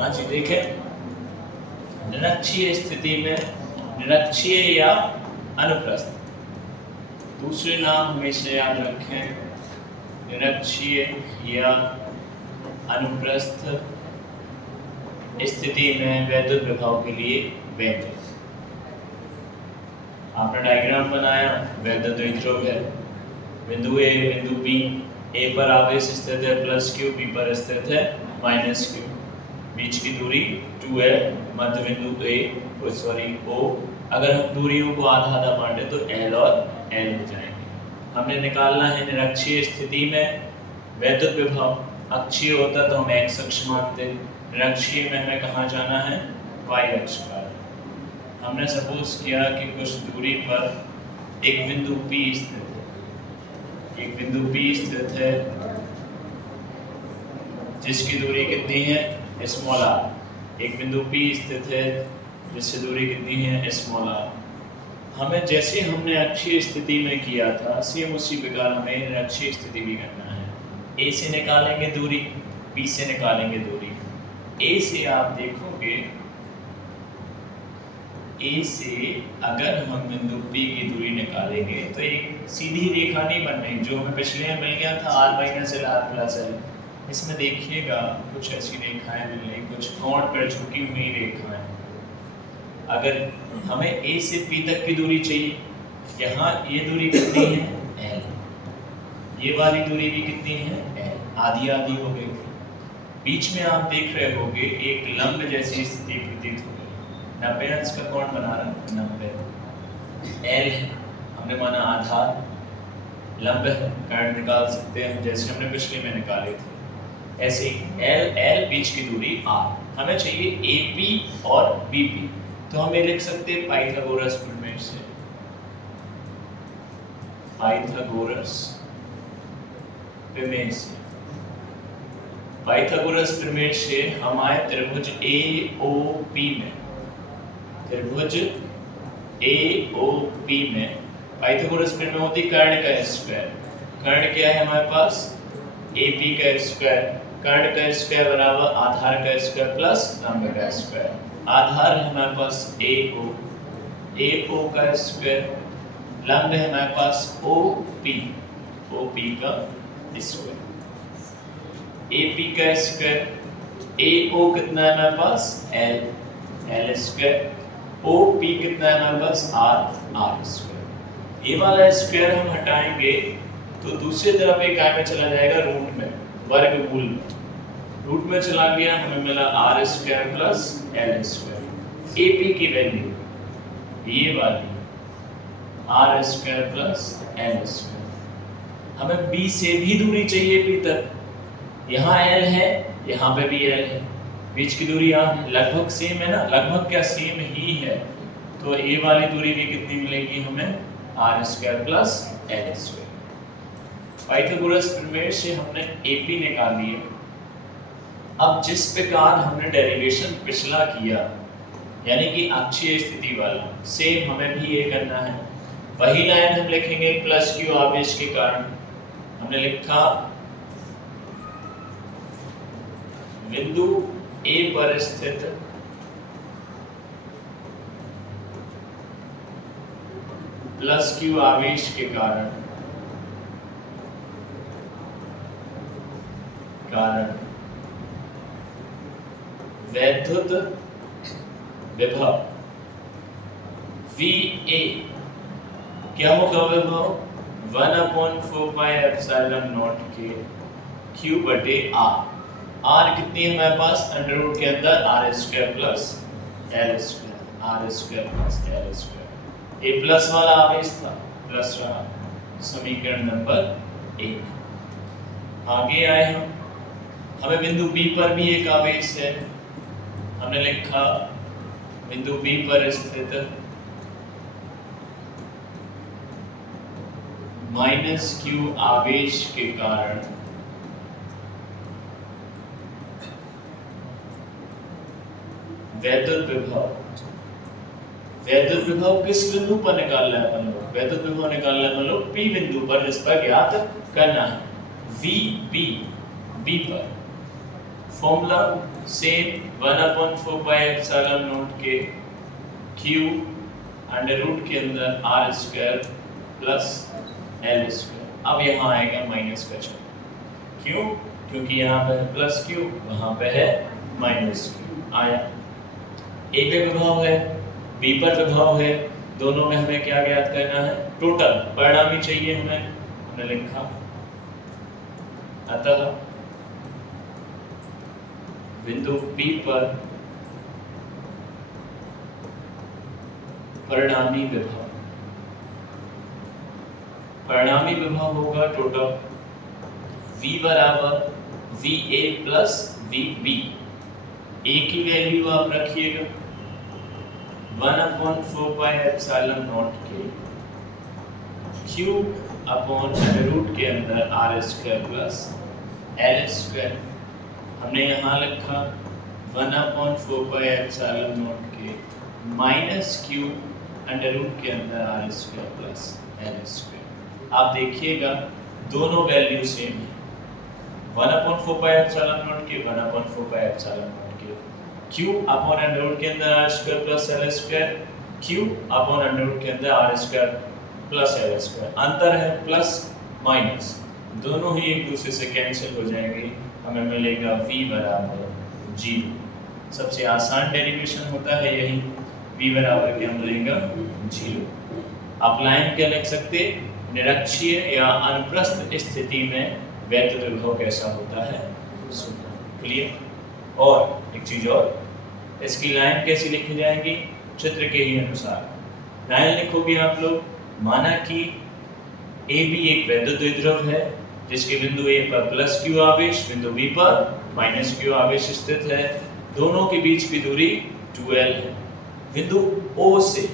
हाँ जी देखें, निरक्षीय स्थिति में निरक्षीय या अनुप्रस्थ, दूसरे नाम हमेशा याद रखें, निरक्षीय या अनुप्रस्थ स्थिति में वैद्युत विभव के लिए वैद्युत। आपने डायग्राम बनाया, वैद्युत द्विध्रुव है, बिंदु ए बिंदु बी, ए पर आवेश स्थित है प्लस क्यू, बी पर स्थित है माइनस क्यू, बीच की दूरी 2 है, मध्य बिंदु ए ओ। अगर हम दूरियों को आधा आधा बांटे तो एल और एल हो जाएंगे। हमने निकालना है निरक्षीय स्थिति में वैद्युत विभव, अक्षीय होता तो हम एक्स अक्ष मानते, निरक्षीय में हमें कहाँ जाना है, वाई अक्ष पर। हमने सपोज किया कि कुछ दूरी पर एक बिंदु P स्थित है, एक बिंदु P स्थित है जिसकी दूरी कितनी है स्मॉल r, एक बिंदु P स्थित है जिससे दूरी कितनी है स्मॉल r। हमें जैसे हमने अक्षीय स्थिति में किया था सेम उसी प्रकार हमें निरक्षीय स्थिति भी करना है। A से निकालेंगे दूरी, B से निकालेंगे दूरी। A से आप देखोगे, A से अगर हम बिंदु P की दूरी निकालेंगे तो एक सीधी रेखा नहीं बन रही, जो हमें पिछले में मिल गया था r minus L R plus L. इसमें देखिएगा कुछ ऐसी रेखाएं मिल रही, कुछ कोण पर झुकी हुई रेखाएं। अगर हमें A से P तक की दूरी चाहिए, यहाँ ये दूरी कितनी है L, ये वाली दूरी भी कितनी है L, आधी आधी हो गई। बीच में आप देख रहे होंगे एक लंब जैसी स्थिति प्रतीत हो गई, 90 अंश का कोण बना रहा है, 90 L है, हमने माना आधार, लंब है, करंट निकाल सकते हैं जैसे हमने पिछले में निकाले थे। ऐसे ही L बीच की दूरी R, हमें चाहिए AP और BP, तो हम ये लिख सकते हैं पाइथागोरस प्रमेय से, पाइथागोरस प्रमेय से। पाइथागोरस प्रमेय से हम आए त्रिभुज AOP में, त्रिभुज AOP में पाइथागोरस प्रमेय होती कर्ण का स्क्वायर। कर्ण क्या है हमारे पास, AP का स्क्वायर, कर्ण का स्क्वायर बराबर आधार का स्क्वायर प्लस लंब का स्क्वायर। आधार है हमारे पास AO का स्क्वायर, लंब है हमारे पास OP का स्क्वायर, AP का स्क्वायर, AO कितना है हमारे पास L स्क्वायर, OP कितना है हमारे पास R स्क्वायर। ये वाला स्क्वायर हम हटाएंगे तो दूसरी तरफ एक काय में चला जाएगा रूट में, वर्गमूल में, रूट में चला गया, हमें मिला R square plus L square. AP की वैल्यू ये वाली R square plus L square. हमें B से भी दूरी चाहिए P तक, यहाँ L है, यहाँ पे भी L है, बीच की दूरी यहाँ लगभग सेम है ना, लगभग क्या सेम ही है, तो A वाली दूरी भी कितनी मिलेगी हमें, R square plus L square. Pythagoras प्रमेय से हमने AP निकाल लिया। अब जिस प्रकार हमने डेरिवेशन पिछला किया, यानी कि अक्षीय स्थिति वाला, सेम हमें भी ये करना है। वही लाइन हम लिखेंगे प्लस क्यू आवेश के कारण। हमने लिखा बिंदु A पर स्थित प्लस क्यू आवेश के कारण वैद्युत विभव VA क्या होगा विभव, 1/4πε0 के Q बटे R। R कितनी है हमारे पास, अंडर रूट के अंदर R square plus L square, R square plus L square. ये प्लस वाला आवेश था, प्लस रहा, समीकरण नंबर 1। आगे आए हम, हमें बिंदु B पर भी एक आवेश है, हमने लिखा बिंदु B पर स्थित -q आवेश के कारण वैद्युत विभव। वैद्युत विभव किस बिंदु पर निकालना है अपन लोग, वैद्युत विभव निकालना है अपन लोग P बिंदु पर, जिस पर ज्ञात करना है VB, B पर। फॉर्मूला सेम 1/4πε0 के क्यू अंडर रूट के अंदर R square plus L square. अब यहाँ आएगा माइनस का चिन्ह, क्यों? क्योंकि यहाँ पे है प्लस क्यू, वहाँ पे है माइनस क्यू। आया ए पे विभव है, बी पर विभव है, दोनों में हमें क्या ज्ञात करना है? टोटल परिणामी चाहिए हमें, हमने लिखा। अतः बिंदु P पर परिणामी विभव होगा टोटल V बराबर VA प्लस VB। A की वैल्यू आप रखिएगा 1/4πε0 के Q अपॉन रूट के अंदर R square plus L square. हमने यहाँ लिखा 1/4πε0 के माइनस क्यू अंडर रूट के अंदर R square plus L square. आप देखिएगा दोनों वैल्यू सेम है, 1/4πε0 के 1/4πε0 के क्यू अपॉन अंडर रूट के अंदर R square plus L square, Q upon under root के अंदर R square plus L square. अंतर है प्लस माइनस, दोनों ही एक दूसरे से कैंसिल हो जाएंगे, हमें मिलेगा v बराबर 0। सबसे आसान डेरिवेशन होता है यही, v बराबर क्या मिलेगा 0। आप लाइन क्या लिख सकते? निरक्षीय या अनुप्रस्थ स्थिति में वैद्युत विभव कैसा होता है? क्लियर? और एक चीज और, इसकी लाइन कैसी लिखी जाएगी? चित्र के ही अनुसार लाइन लिखोगे आप लोग। माना कि ए बी एक वैद्युत द्विध्रुव है जिसके बिंदु ए पर प्लस क्यू आवेश, बिंदु बी पर माइनस क्यू आवेश स्थित है। दोनों के बीच की दूरी 2l है। बिंदु O से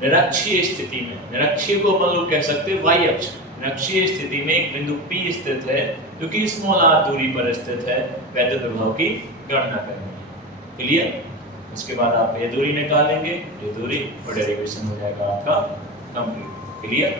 निरक्षीय स्थिति में, निरक्षीय को अपन लोग कह सकते हैं y अक्ष, निरक्षीय स्थिति में एक बिंदु P स्थित है जो कि स्मॉल r दूरी पर स्थित है। वैद्युत विभव की गणना करनी है। क्लियर? उसके बाद आप ये दूरी निकालेंगे, ये दूरी और डेरिवेशन हो जाएगा आपका कंप्लीट। क्लियर?